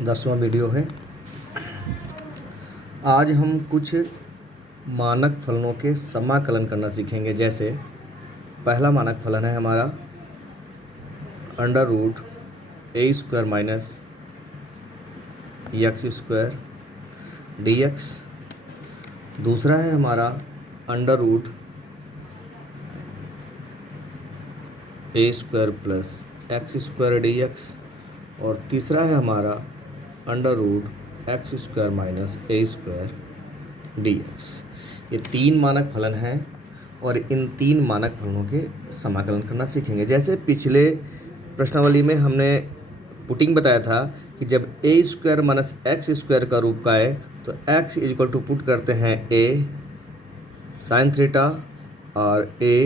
10वां video है। आज हम कुछ मानक फलनों के समाकलन करना सीखेंगे। जैसे पहला मानक फलन है हमारा अंडर रूट ए square minus x square D X. दूसरा है हमारा अंडर रूट ए square plus x square D x. और तीसरा है हमारा under root x square minus ए स्क्वायर डी एक्स। ये 3 मानक फलन हैं और इन 3 मानक फलनों के समाकलन करना सीखेंगे। जैसे पिछले प्रश्नावली में हमने पुटिंग बताया था कि जब ए स्क्वायर माइनस एक्स स्क्वायर का रूप का है तो एक्स इक्वल टू पुट करते हैं ए साइन थीटा और ए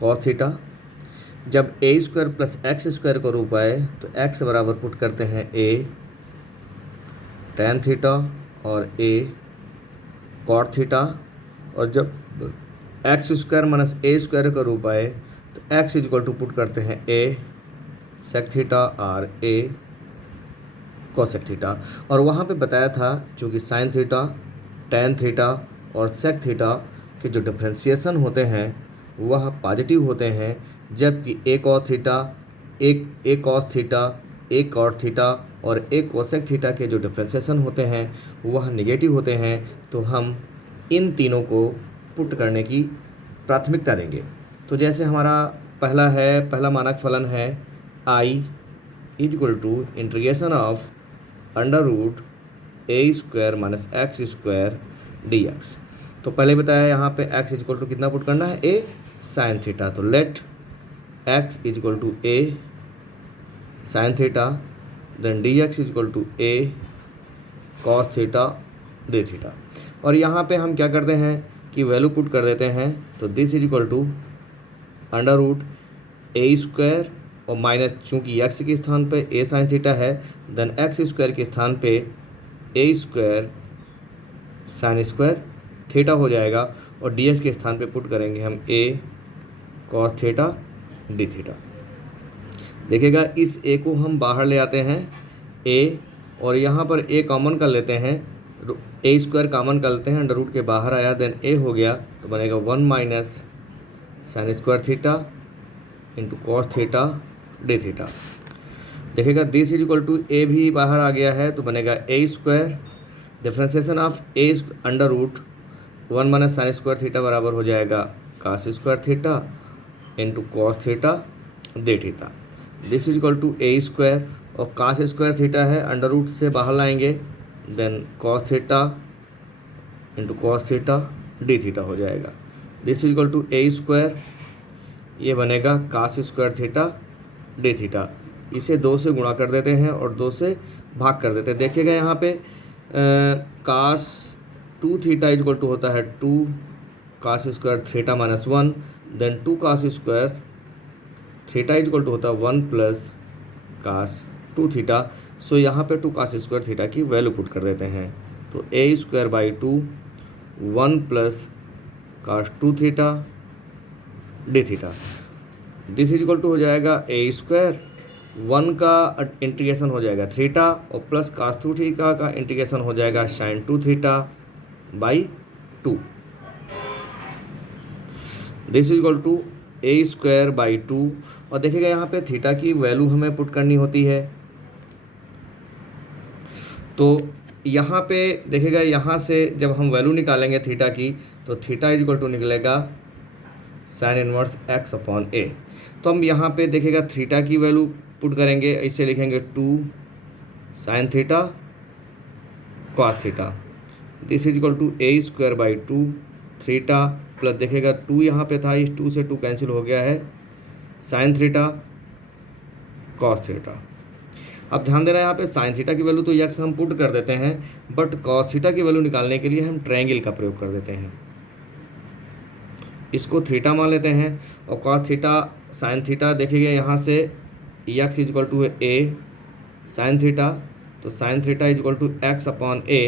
कॉस थीटा। जब ए स्क्वायर प्लस एक्स स्क्वायर का रूप आए तो एक्स बराबर पुट करते हैं ए टेन थीटा और ए कॉट थीटा। और जब एक्स स्क्वायर माइनस ए स्क्वायर का रूप आए तो एक्स इक्वल टू पुट करते हैं ए सेक थीटा और ए कोसेक थीटा। और वहाँ पे बताया था चूँकि साइन थीटा टेन थीटा और सेक थीटा के जो डिफ्रेंशिएशन होते हैं वह पॉजिटिव होते हैं, जबकि ए कॉस थीटा ए कॉस थीटा ए कॉट थीटा और ए कोसेक थीटा के जो डिफ्रेंशिएशन होते हैं वह नेगेटिव होते हैं। तो हम इन तीनों को पुट करने की प्राथमिकता देंगे। तो जैसे हमारा पहला मानक फलन है I equal to integration of under root A square minus x square D x. तो पहले बताया यहाँ पे एक्स इक्वल टू कितना पुट करना है ए साइन थीटा। तो let x equal to a sine theta then d x equal to a cos theta d theta. और यहाँ पे हम क्या करते हैं कि वैल्यू पुट कर देते हैं। तो this is equal to under root A square और माइनस चूँकि एक्स के स्थान पे ए साइन थीटा है देन एक्स स्क्वायर के स्थान पे a square sine square theta हो जाएगा और डी एक्स के स्थान पे पुट करेंगे हम ए कॉस थीटा डी थीटा। देखिएगा इस ए को हम बाहर ले आते हैं ए और यहाँ पर ए कॉमन कर लेते हैं, ए स्क्वायर कॉमन कर लेते हैं, अंडर रूट के बाहर आया देन ए हो गया तो बनेगा 1 minus sine square theta into cos theta d theta. देखिएगा this is equal to a भी बाहर आ गया है तो बनेगा a square differentiation of a under root 1 minus sine square theta बराबर हो जाएगा cos square theta into cos theta d theta. This is equal to a square और कास स्क्वायर थीटा है अंडर रूट से बाहर लाएंगे then cos theta into cos theta d theta हो जाएगा। This is equal to a square ये बनेगा cos square theta d theta. इसे 2 से गुणा कर देते हैं और 2 से भाग कर देते हैं। देखिएगा यहाँ पे कास 2 थीटा इक्वल टू होता है 2 cos square theta minus 1 then 2 cos square theta equal to होता है 1 प्लस कास 2 थीटा। सो यहाँ पे 2 कास स्क्वायर थीटा की वैल्यू पुट कर देते हैं। तो a square by 2 1 plus cos 2 theta d theta. This is equal to हो जाएगा ए स्क्वायर 1 का इंटीग्रेशन हो जाएगा थीटा और प्लस कास 2 थीटा का इंटीग्रेशन हो जाएगा sine 2 theta by 2। This is equal to a square by 2 और देखिएगा यहाँ पे थीटा की वैल्यू हमें पुट करनी होती है। तो यहाँ पे देखिएगा यहाँ से जब हम वैल्यू निकालेंगे थीटा की तो थीटा इज इक्वल टू निकलेगा साइन इनवर्स एक्स अपॉन ए। तो हम यहाँ पे देखिएगा थीटा की वैल्यू पुट करेंगे, इससे लिखेंगे 2 sine theta cos theta. This is equal to a square by 2 theta plus देखिएगा 2 यहाँ पे था, इस 2 से 2 कैंसिल हो गया है साइन थीटा कॉस थीटा। अब ध्यान देना यहाँ पे साइन थीटा की वैल्यू तो यक्स हम पुट कर देते हैं बट कॉस थीटा की वैल्यू निकालने के लिए हम ट्रायंगल का प्रयोग कर देते हैं। इसको थीटा मान लेते हैं और कॉस थीटा साइन थीटा देखिएगा यहाँ से x is equal to a sine theta तो sine theta is equal to x upon a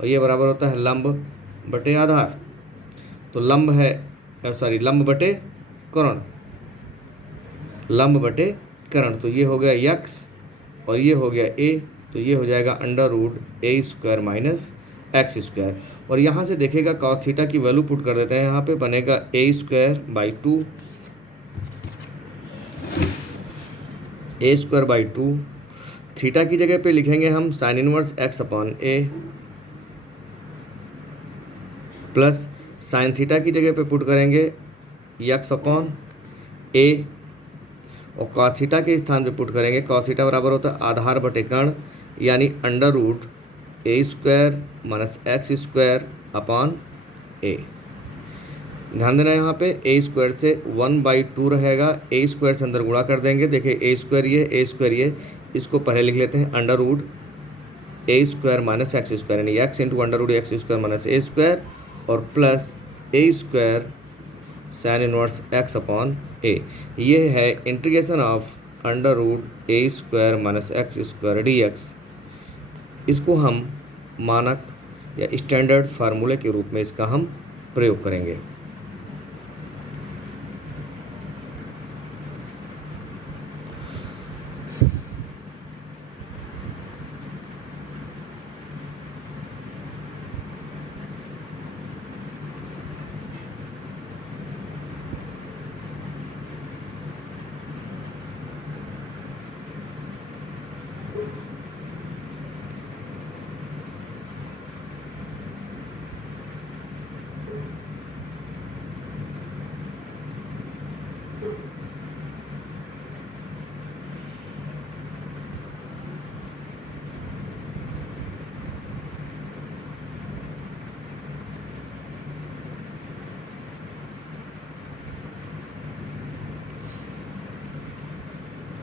और ये बराबर होता है लंब बटे आधार। तो लंब बटे कर्ण लंब बटे कर्ण। तो ये हो गया यक्स और ये हो गया ए तो ये हो जाएगा अंडर रूट ए स्क्वायर माइनस एक्स स्क्वायर। और यहाँ से देखिएगा कॉस थीटा की वैल्यू पुट कर देते हैं, यहाँ पे बनेगा a square by two, a square by two, theta की जगह पे लिखेंगे हम sine inverse x upon a, plus sine theta की जगह पे पुट करेंगे एक्स अपॉन ए, और कॉस थीटा के स्थान पे पुट करेंगे कॉस थीटा बराबर होता है आधार बटे कर्ण, यानी under root A square minus x square upon a. ध्यान देना यहाँ पे ए स्क्वायर से 1/2 रहेगा, ए स्क्वायर से अंदर गुणा कर देंगे। देखिए ए स्क्वायर ये, इसको पहले लिख लेते हैं अंडर रूट ए स्क्वायर माइनस एक्स स्क्वायर, यानी x into under root x square minus ए स्क्वायर, और plus a square sine inverse x upon a. ये है integration of under root A square minus x square D x. इसको हम मानक या standard फार्मूले के रूप में इसका हम प्रयोग करेंगे।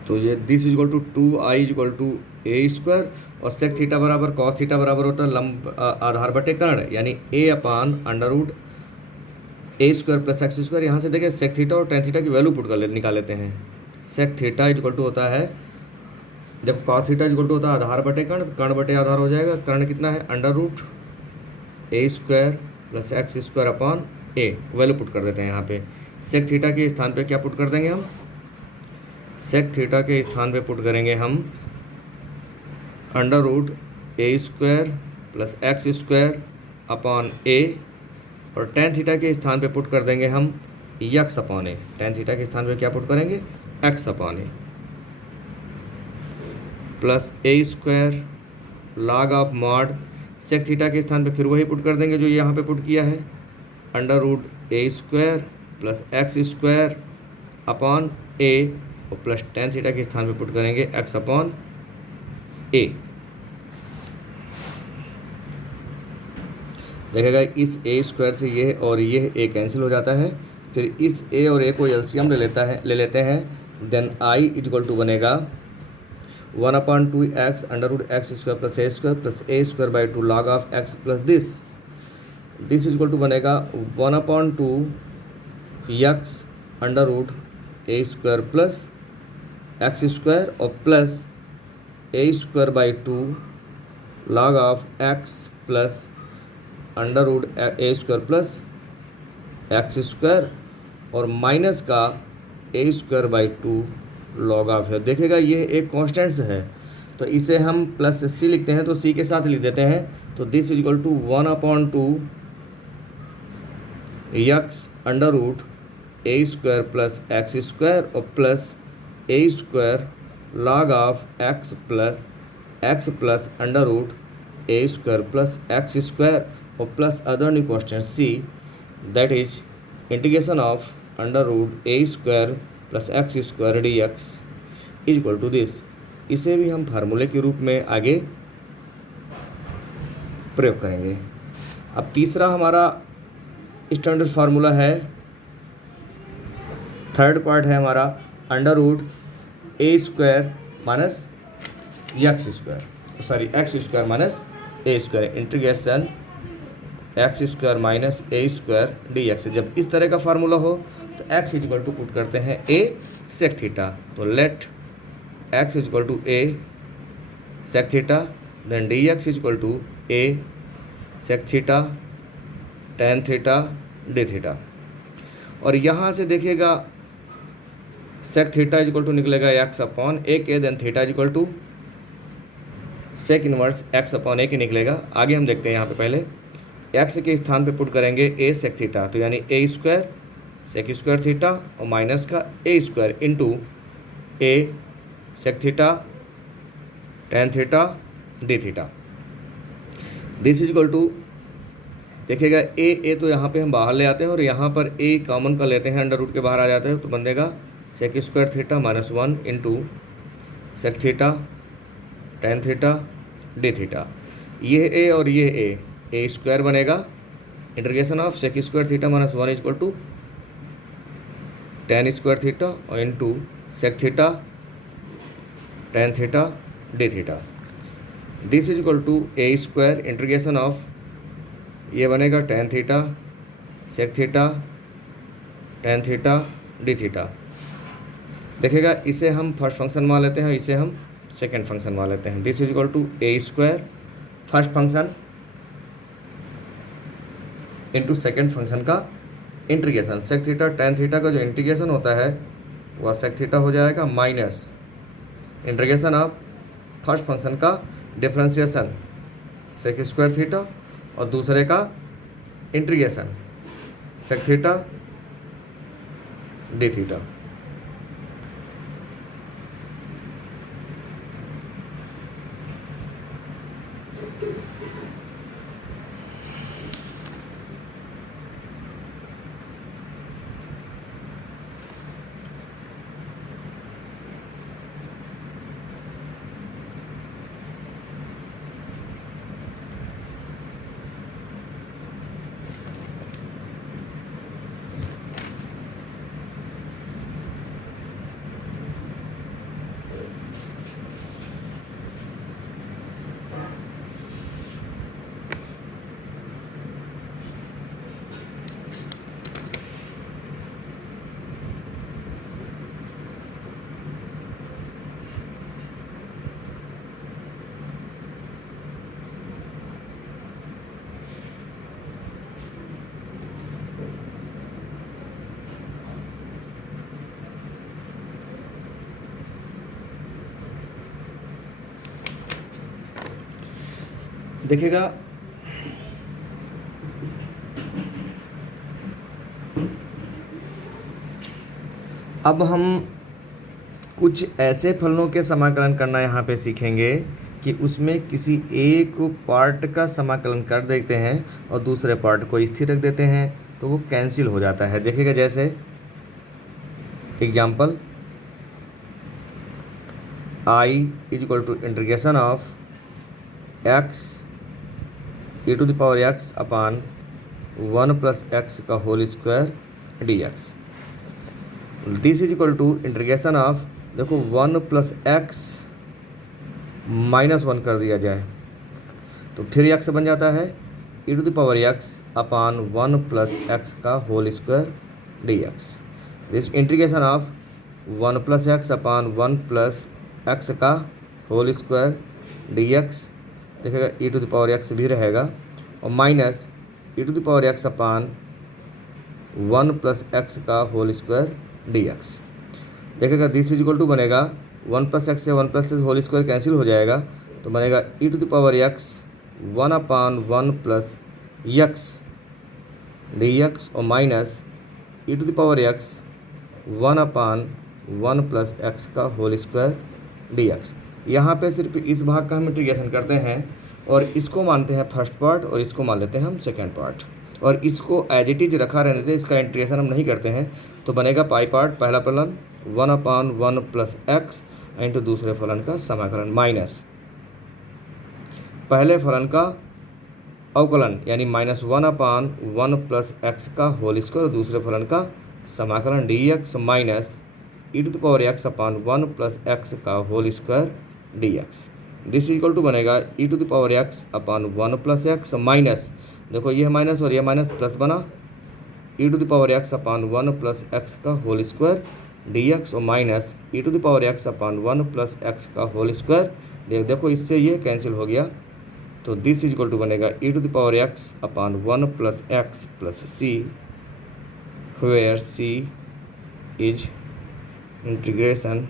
तो ये this is equal to 2i is equal to a square, और सेक थीटा बराबर कॉस थीटा बराबर होता है लंब आधार बटे कर्ण, यानी a upon under root A square plus x square. यहाँ से देखिए सेक थीटा और टेन थीटा की वैल्यू पुट कर निकाल लेते हैं। Sec theta is equal to होता है, जब cos theta is equal to होता है आधार बटे कर्ण, कर्ण बटे आधार हो जाएगा, कर्ण कितना है under root A square plus x square upon a, value put कर देते हैं यहाँ पे। सेक थीटा के स्थान पे क्या पुट कर देंगे हम, सेक थीटा के स्थान पे पुट करेंगे हम under root A square plus x square upon a, और टेन थीटा के स्थान पे पुट कर देंगे हम x upon a. Tan theta के स्थान पे क्या पुट करेंगे, x upon a, plus a square log of mod, sec theta के स्थान पे फिर वही पुट कर देंगे जो यहाँ पे पुट किया है, under root A square plus x square upon a, और प्लस टेन थीटा के स्थान पे पुट करेंगे एक्स अपॉन ए। देखिएगा इस ए स्क्वायर से ये और ये ए कैंसिल हो जाता है, फिर इस ए और ए को एलसीएम ले लेते हैं, देन आई इक्वल टू बनेगा 1/2 x under root x square plus a square by 2 log of x plus this equal to बनेगा 1/2 एक्स अंडर रूट ए स्क्वायर प्लस एक्स स्क्वायर, और plus a square by 2 log of x plus under root A square plus x square, और minus का a square by 2 log of है। देखिएगा ये एक constants है, तो इसे हम प्लस सी लिखते हैं, तो सी के साथ लिख देते हैं, तो this is equal to 1/2 x under root A square plus x square, और plus a square log of x plus under root A square plus x square, और plus other new question c, that is integration of under root A square plus x square D x is equal to this. इसे भी हम फार्मूले के रूप में आगे प्रयोग करेंगे। अब तीसरा हमारा स्टैंडर्ड फार्मूला है, थर्ड पार्ट है हमारा अंडर रूट ए square minus x square minus ए square, integration x square minus ए स्क्वायर डी एक्स। जब इस तरह का फार्मूला हो तो x is equal to put करते हैं ए सेक थीटा, तो let x is equal to a sec theta, then d x is equal to a sec theta tan theta d theta. और यहाँ से देखिएगा sec theta is equal to निकलेगा x upon a के, then theta is equal to sec inverse x upon a के निकलेगा। आगे हम देखते हैं यहाँ पे पहले एक्स के स्थान पे पुट करेंगे ए सेक थीटा, तो यानी a square sec square theta और माइनस का a square into a sec theta tan theta d theta. This is equal to, देखिएगा ए तो यहाँ पे हम बाहर ले आते हैं और यहाँ पर ए कॉमन कर लेते हैं, अंडर रूट के बाहर आ जाता है, तो बनेगा sec square theta minus one into sec theta tan theta d theta. ये ए और ये ए स्क्वायर बनेगा, integration of sec square theta minus one is equal to tan square theta और into sec theta tan theta d theta. This is equal to a square integration of, ये बनेगा tan theta sec theta tan theta d theta. देखिएगा इसे हम first function मान लेते हैं, इसे हम सेकेंड फंक्शन मान लेते हैं। This is equal to a square first function into second function का integration. Sec theta tan theta का जो इंटीग्रेशन होता है वह सेक थीटा हो जाएगा minus integration of first function का डिफरेंशिएशन सेक स्क्वायर थीटा और दूसरे का integration sec theta d theta. देखिएगा अब हम कुछ ऐसे फलनों के समाकलन करना यहाँ पे सीखेंगे कि उसमें किसी एक पार्ट का समाकलन कर देते हैं और दूसरे पार्ट को स्थिर रख देते हैं तो वो कैंसिल हो जाता है। देखिएगा जैसे example I is equal to integration of x e to the power x upon one plus x का whole square D x. This is equal to integration of, देखो one plus x minus one कर दिया जाए तो फिर x बन जाता है e to the power x upon one plus x का whole square D x. This integration of one plus x upon one plus x का होल स्क्वायर डी एक्स। देखिएगा e to the power x भी रहेगा और minus e to the power x upon one plus x का whole square D x. देखिएगा this is equal to बनेगा one plus x से one plus whole square cancel हो जाएगा तो बनेगा e to the power x one upon one plus x d x और minus e to the power x one upon one plus x का whole square D x. यहाँ पे सिर्फ इस भाग का हम इंटीग्रेशन करते हैं और इसको मानते हैं फर्स्ट पार्ट और इसको मान लेते हैं हम सेकेंड पार्ट और इसको एज इट इज रखा रहने देते, इसका इंटीग्रेशन हम नहीं करते हैं तो बनेगा पाई पार्ट पहला फलन one upon one plus x into दूसरे फलन का समाकलन माइनस पहले फलन का अवकलन यानी minus one upon one plus x का होल स्क्वायर और दूसरे फलन का समाकलन d x minus e to the power x upon one plus x का whole square D x. This equal to बनेगा e to the power x upon one plus x minus, देखो ये minus और ये माइनस प्लस बना e to the power x upon one plus x का whole square D x और minus e to the power x upon one plus x का whole square. देखो इससे ये कैंसिल हो गया तो दिस इज इक्वल टू बनेगा e to the power x upon one plus x plus c where c is integration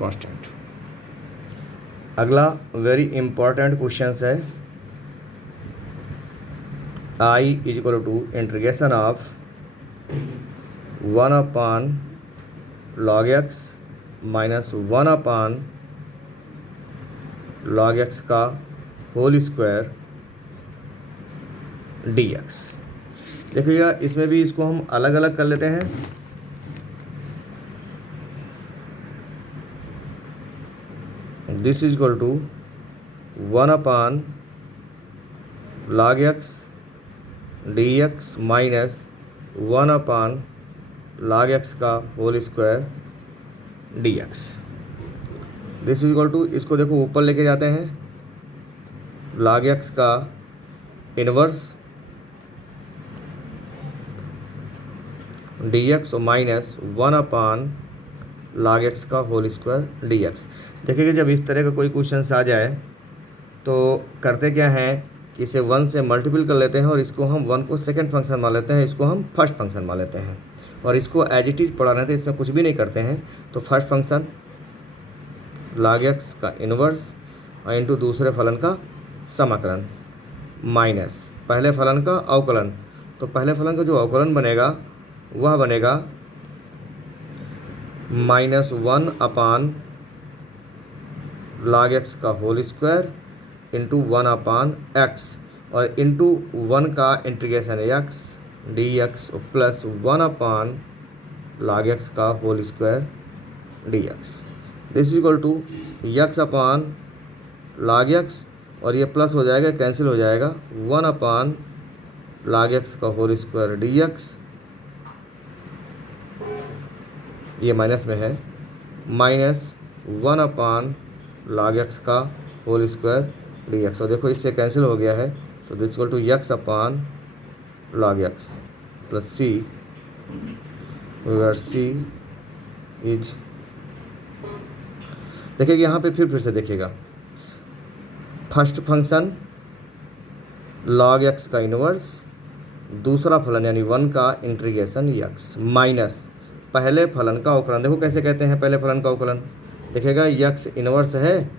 constant. अगला very important question है, I is equal to integration of 1 upon log x minus 1 upon log x का whole square dx। देखिएगा इसमें भी इसको हम अलग अलग कर लेते हैं। This is equal to 1 upon log x dx minus 1 upon log x का whole square dx। This is equal to, इसको देखो ऊपर लेके जाते हैं, log x का इनवर्स dx और माइनस 1 अपॉन log x का होल स्क्वायर dx। देखिए जब इस तरह का कोई क्वेश्चन आ जाए तो करते क्या हैं कि इसे 1 से मल्टीपल कर लेते हैं और इसको हम 1 को सेकंड फंक्शन मान लेते हैं, इसको हम फर्स्ट फंक्शन मान लेते हैं और इसको एज इट इज़ पढ़ा रहे थे, इसमें कुछ भी नहीं करते हैं। तो फर्स्ट फंक्शन log x का इन्वर्स और इंटू दूसरे फलन का समाकलन माइनस पहले फलन का अवकलन। तो पहले फलन का जो अवकलन बनेगा वह बनेगा माइनस 1 अपॉन log x का whole square into 1 upon x और इंटू 1 का integration x dx plus 1 upon log x का whole square dx। This is equal to x upon log x और ये प्लस हो जाएगा, कैंसिल हो जाएगा, 1 अपॉन log x का होल स्क्वायर dx, ये माइनस में है, माइनस 1 अपॉन log x का होल स्क्वायर dx। और देखो इससे कैंसिल हो गया है, तो this equal to x upon log x plus c, where c is, देखिए यहाँ पे फिर से देखिएगा, फर्स्ट फंक्शन log x का इनवर्स, दूसरा फलन यानी 1 का इंटीग्रेशन x माइनस पहले फलन का अवकलन। देखो कैसे कहते हैं पहले फलन का अवकलन, देखिएगा x इनवर्स है,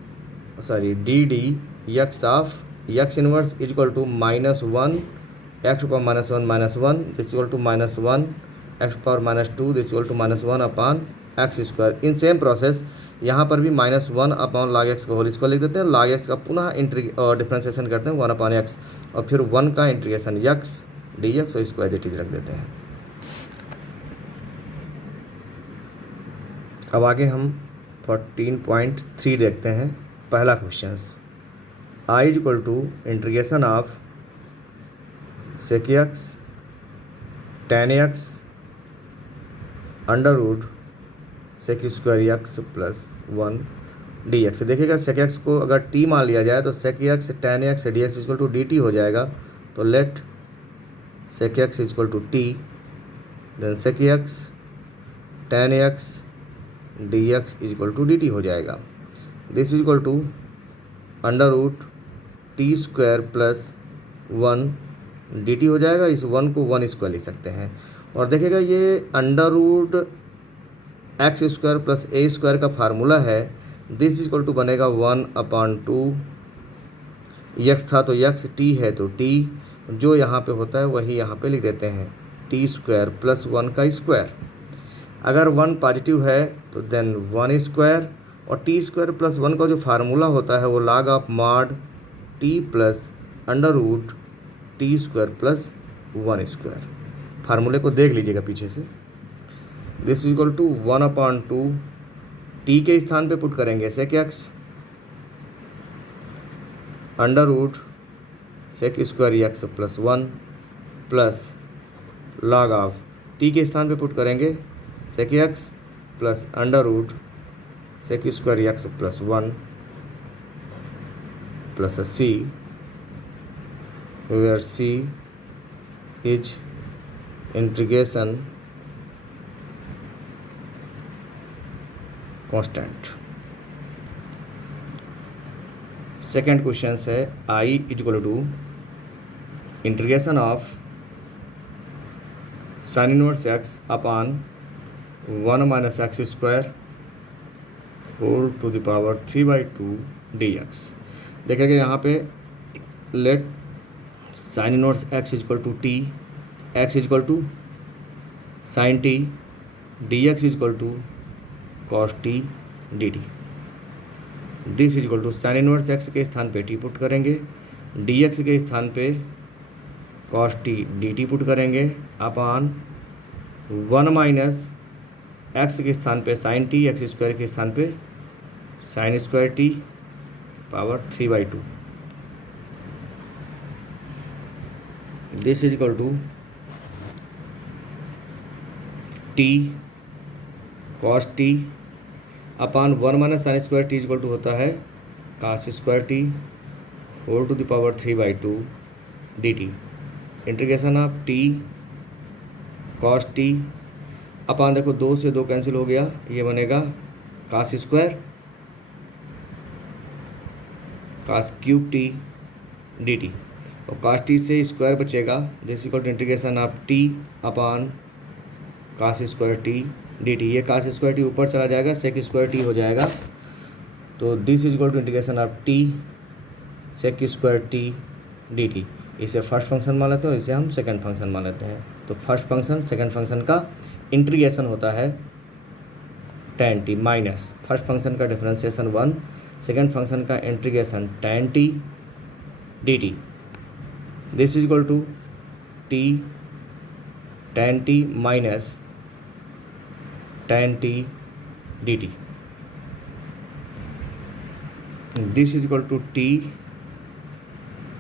sorry d x of x inverse is equal to minus 1 x power minus 1 minus 1 this equal to minus 1 x power minus 2 this equal to minus 1 upon x square. In same process यहाँ पर भी minus 1 upon log x का whole square लिख देते हैं, log x का पुनः differentiation करते हैं 1 अपॉन x और फिर 1 का इंटीग्रेशन x dx और इसको एज इट इज रख देते हैं। अब आगे हम 14.3 देखते हैं। पहला question, i is equal to integration of sec x tan x under root sec square x plus 1 dx। देखिएगा sec x को अगर t मान लिया जाए तो sec x tan x dx equal to dt हो जाएगा। तो let sec x equal to t, then sec x tan x dx equal to dt हो जाएगा। This is equal to under root t square plus 1 dt हो जाएगा। इस 1 को 1 square लिख सकते हैं और देखिएगा ये under root x square plus a square का फार्मूला है। दिस इक्वल टू बनेगा 1 अपॉन 2, x था तो x, t है तो t, जो यहाँ पे होता है वही यहाँ पे लिख देते हैं, टी स्क्वायर प्लस 1 का स्क्वायर। अगर 1 पॉजिटिव है तो देन 1 स्क्वायर और टी स्क्वायर प्लस 1 का जो फार्मूला होता है वो log of mod t plus under root t square plus 1 square. फार्मूले को देख लीजिएगा पीछे से। This equal to 1 upon 2, t के स्थान पे पुट करेंगे sec x under root sec square x plus 1 plus log of t के स्थान पे पुट करेंगे sec x plus under root sec square x plus 1 plus c, where c is integration constant. Second question है i equal to integration of sine inverse x upon 1 minus x square whole to the power 3/2 dx। देखेंगे यहाँ पे let sine inverse x is equal to t, x is equal to sine t, dx is equal to cos t dt। दिस is equal to sine inverse x के स्थान पे t put करेंगे, dx के स्थान पे कॉस टी dt पुट करेंगे अपान 1 माइनस x के स्थान पे साइन टी, एक्स स्क्वायर के स्थान पे sine square t power 3/2। This is equal to t cos t upon 1 minus sine square t equal to होता है cos square t whole to the power 3/2 dt। Integration of t cos t upon, देखो 2 से 2 cancel हो गया, ये बनेगा cos square cos cube t dt और cos t से स्क्वायर बचेगा, this equal to integration of t upon cos square t dt। ये कास स्क्वायर टी ऊपर चला जाएगा, सेक स्क्वायर टी हो जाएगा, तो this is equal to integration of t sec square t dt। इसे फर्स्ट फंक्शन मान लेते हैं और इसे हम सेकंड फंक्शन मान लेते हैं। तो फर्स्ट फंक्शन सेकंड फंक्शन का इंटीग्रेशन होता है tan t minus first function का डिफरेंशिएशन 1, सेकंड फंक्शन का integration tan t dt। This is equal to t tan t minus tan t dt। This is equal to t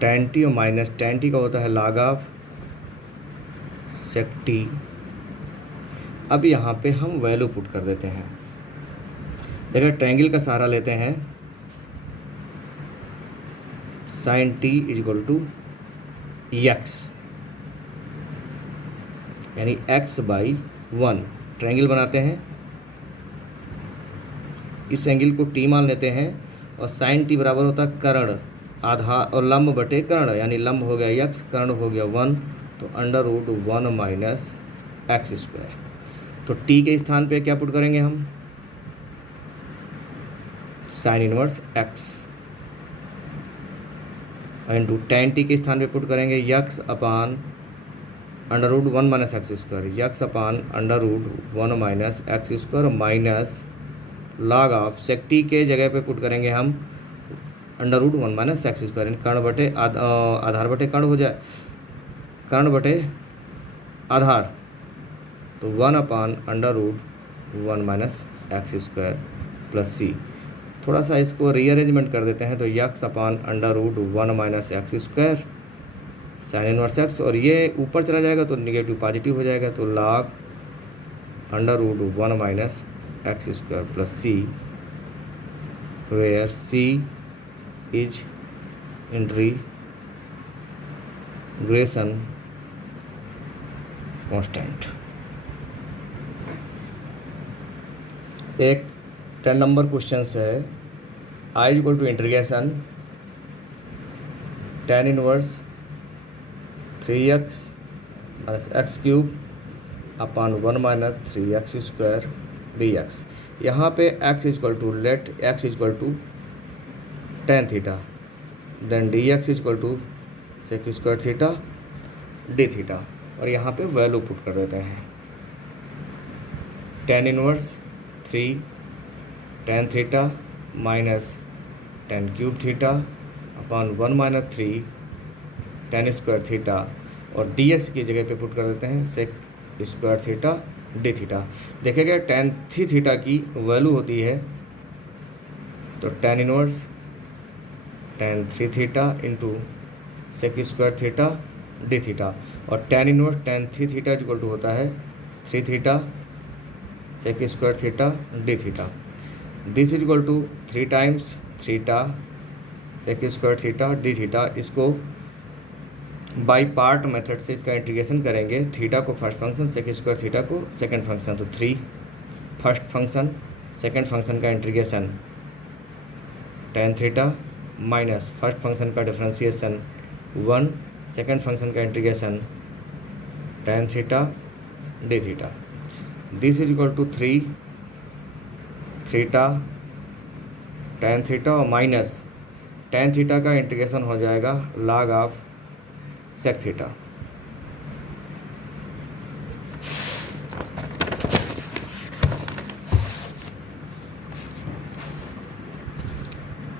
tan t और minus tan t का होता है log of sec t। अब यहाँ पे हम value put कर देते हैं। देखिए ट्रायंगल का सहारा लेते हैं, sine t is equal to x यानी x/1 ट्रायंगल बनाते हैं। इस एंगल को t मान लेते हैं और साइन t बराबर होता है कर्ण आधार और लंब बटे कर्ण, यानी लंब हो गया x, कर्ण हो गया 1, तो √1 माइनस एक्स स्क्वायर। तो t के स्थान पे क्या पुट करेंगे हम, sine inverse x into tan t के स्थान पे पुट करेंगे x upon √1 minus x square, x upon √1 minus x square minus log of sec t के जगह पे पुट करेंगे हम √1 माइनस एक्स स्क्वायर, कर्ण बटे आधार बटे कर्ण हो जाए, कर्ण बटे आधार, तो 1 अपान √1 माइनस एक्स स्क्वायर प्लस सी। थोड़ा सा इसको रीअरेंजमेंट कर देते हैं, तो x upon √1 minus x square sine inverse x, और ये ऊपर चला जाएगा तो निगेटिव पॉजिटिव हो जाएगा, तो log √1 minus x square plus c, where c is integration constant. एक 10 नंबर क्वेश्चन है, i equal to integration tan inverse 3x minus x cube upon 1 minus 3x square dx। यहाँ पे x equal to let x equal to tan theta, then dx equal to sec square theta d theta, और यहाँ पे value put कर देते हैं, tan inverse 3 tan theta minus tan cube theta upon 1 minus 3 tan square theta, और dx की जगह पे पुट कर देते हैं sec square theta d theta. देखेगा tan थीटा की वैल्यू होती है, तो tan inverse tan 3 theta into sec square theta d theta, और tan inverse tan 3 theta equal to होता है 3 theta sec square theta d theta. This is equal to 3 times theta sec square theta d theta. इसको by part method से इसका integration करेंगे, theta को first function sec square theta को second function, तो 3 first function second function का integration tan theta minus first function का differentiation 1 second function का integration tan theta d theta. This is equal to 3 theta tan theta और minus tan theta का integration हो जाएगा log of sec theta.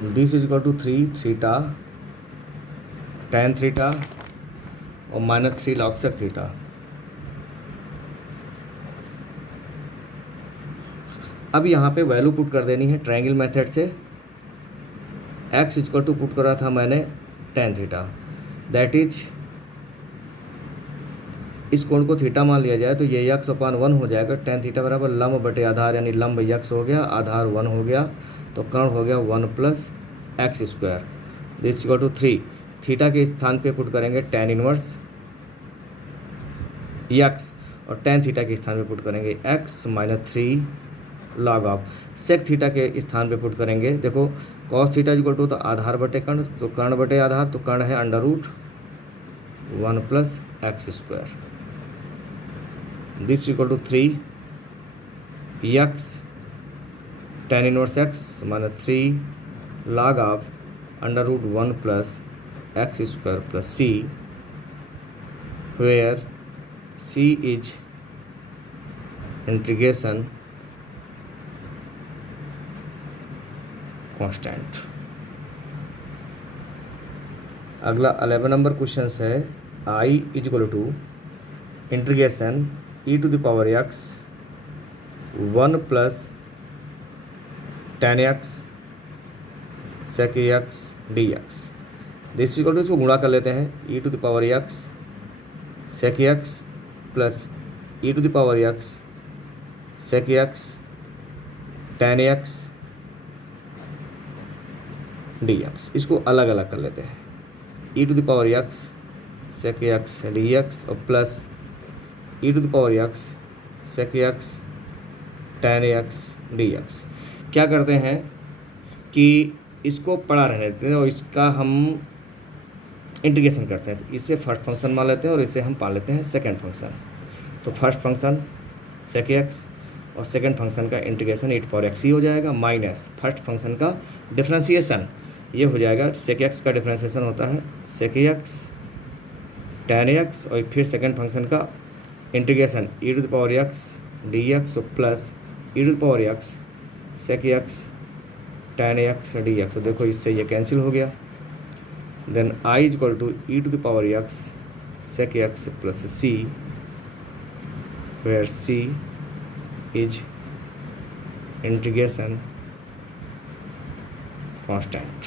This is equal to 3 theta tan theta और minus 3 log sec theta. अब यहाँ पे value put कर देनी है ट्रायंगल मेथड से। x इक्वल टू पुट करा था मैंने tan थीटा, दैट इज इस कोण को थीटा मान लिया जाए तो ये x अपान 1 हो जाएगा। tan थीटा बराबर लंब बटे आधार, यानी लंब x हो गया, आधार 1 हो गया, तो कर्ण हो गया 1 plus x square. This equal to 3 theta के स्थान पे पुट करेंगे tan इनवर्स x और tan थीटा के स्थान पे पुट करेंगे x minus 3 log of sec theta के स्थान पे पुट करेंगे। देखो cos थीटा इक्वल टू तो आधार बटे कर्ण, तो कर्ण बटे आधार, तो कर्ण है under root 1 plus x square. This equal to 3 x tan inverse x minus 3 log of under root 1 plus x square plus c, where c is integration constant. अगला 11 number question है i is equal to integration e to the power x 1 plus tan x sec x dx। This equal to इसको गुणा कर लेते हैं e to the power x sec x plus e to the power x sec x tan x dx। इसको अलग अलग कर लेते हैं e to the power x sec x dx और plus e to the power x sec x tan x dx। क्या करते हैं कि इसको पड़ा रहने देते हैं और इसका हम इंटीग्रेशन करते हैं। तो इसे फर्स्ट फंक्शन मान लेते हैं और इसे हम मान लेते हैं सेकंड फंक्शन। तो फर्स्ट फंक्शन sec x और सेकंड फंक्शन का integration e to power x ही हो जाएगा, माइनस फर्स्ट फंक्शन का डिफरेंशिएशन ये हो जाएगा। sec x का डिफरेंशिएशन होता है sec x tan x और फिर सेकंड फंक्शन का integration e to the power x dx और plus e to the power x sec x tan x dx। तो देखो इससे ये कैंसिल हो गया। Then i is equal to e to the power x sec x plus c, where c is integration constant.